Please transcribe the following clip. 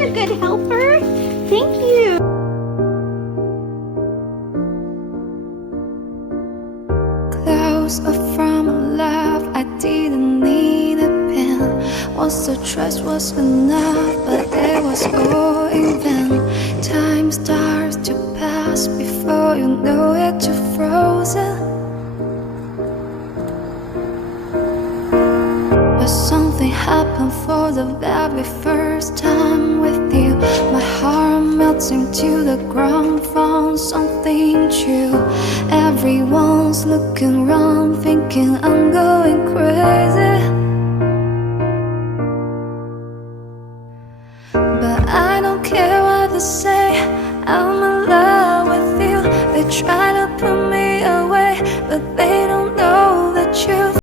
such a good helper. Thank you. Close up from love, I didn't need a pen. Once the trust was enough, but it was all in vain. Time starts to pass before you know it, you're frozen. But something happened for the very first time with you. My heart melts into the ground, found something true. Everyone's looking around, thinking I'm going crazy.